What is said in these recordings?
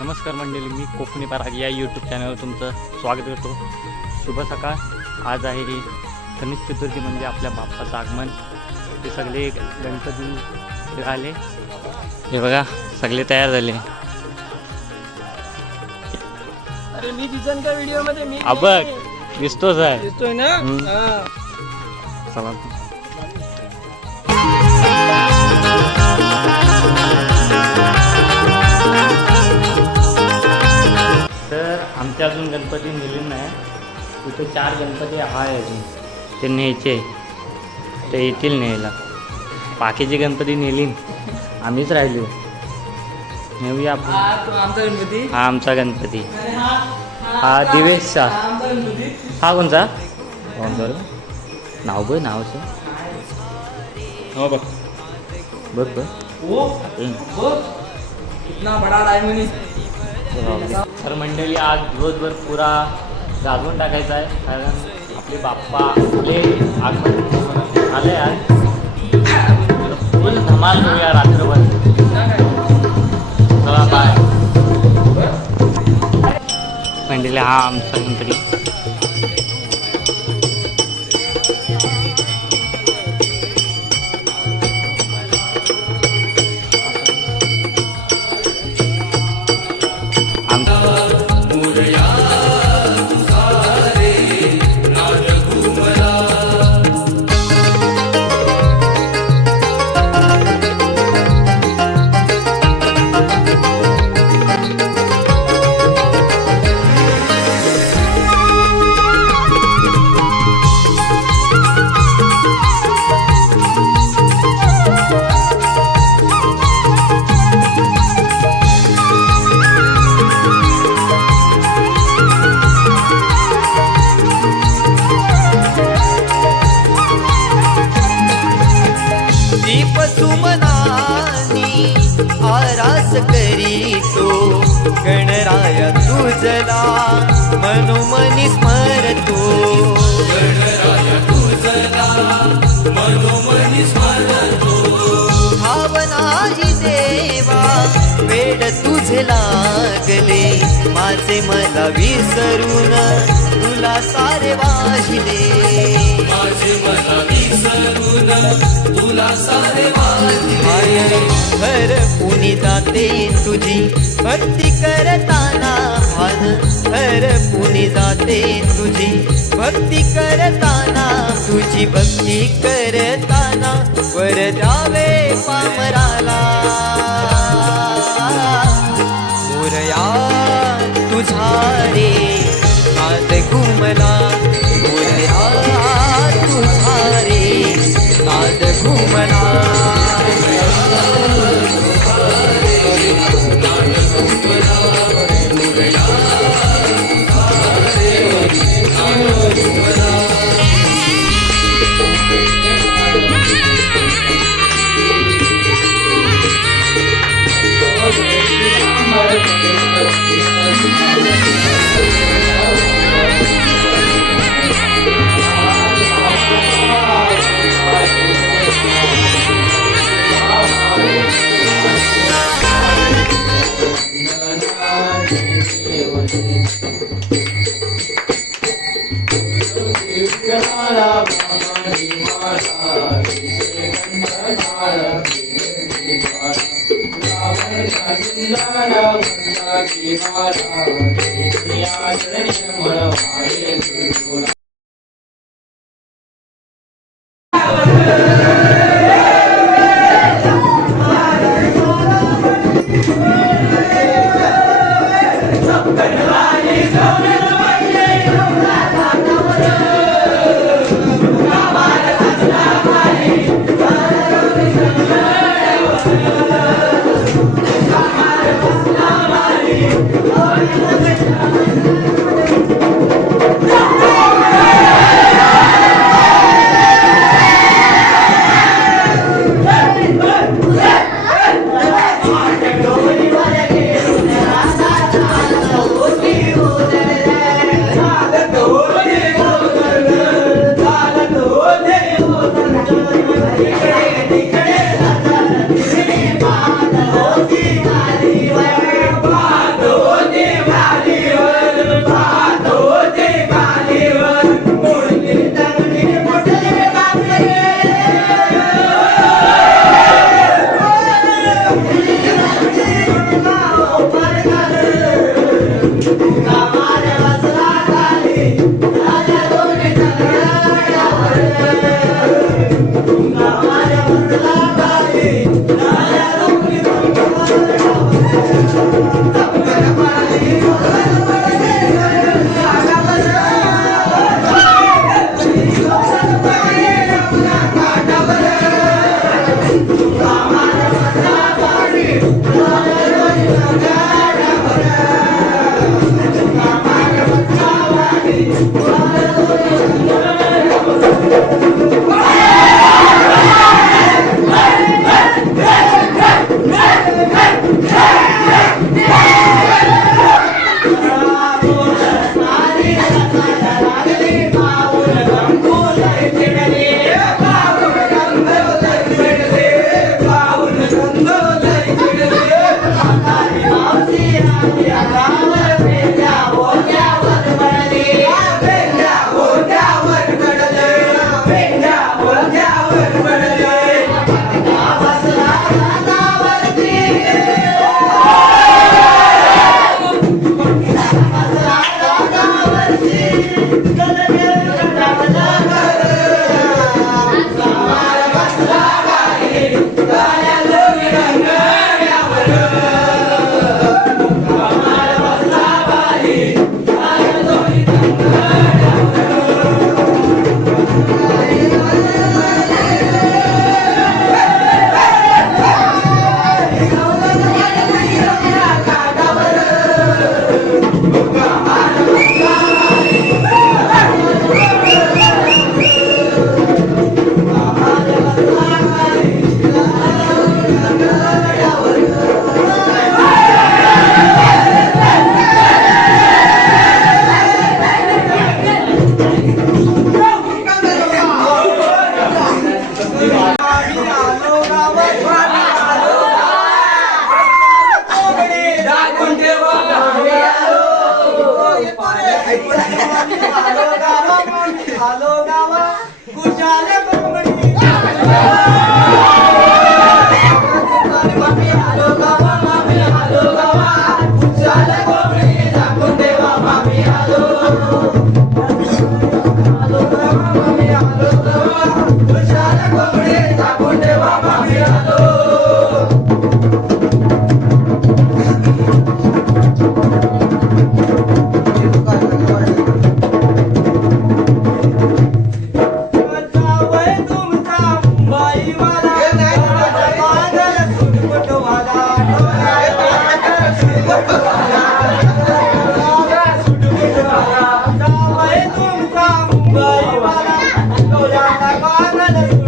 नमस्कार मंडळी मी कोकणी पराग या यूट्यूब चॅनलवर तुमचं स्वागत करतो. शुभ सकाळ. आज आहे गणेश चतुर्थी म्हणजे आपल्या बाप्पाचं आगमन. ते सगळे गणपती आले हे बघा सगळे तयार झाले. अरे मी दिसन का व्हिडिओमध्ये? मी बघ. दिसतोच आहे. दिसतोय ना. हा. चला. आमच्या अजून गणपती नेले नाही तिथे चार गणपती आहे अजून. ते न्यायचे ते येतील न्यायला. बाकीचे गणपती नेली आम्हीच राहिलो. नेऊया आपण. हा आमचा गणपती. हा आमचा गणपती. अरे दिवेशचा. हा हा कोणचा? कोण बरं नाव बघ नावचं हो बघ. बघ बघ. इतना बडा डायमंड तर मंडळी आज दिवसभर पुरा गाजवून टाकायचा आहे कारण आपले बाप्पा आपले आगमन आले आज. फुल धमाल करूया रात्रभर. चला बाय मंडळी हा आमचा गणपती दीप सुमनानी आरास करीतो गणराय तुझला मनोमनी स्मरतो भावनाही देवा वेड तुझे लागले. माझे मला विसरून तुला सारे वाहिले. हर पुनी जाते तुझी. भक्ती करताना भान हर पुनी जाते तुझी. भक्ती करताना तुझी भक्ती करताना. वर द्यावे पामराला. घुमला. मोरया तुझा रे नाद घुमला Hey!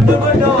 the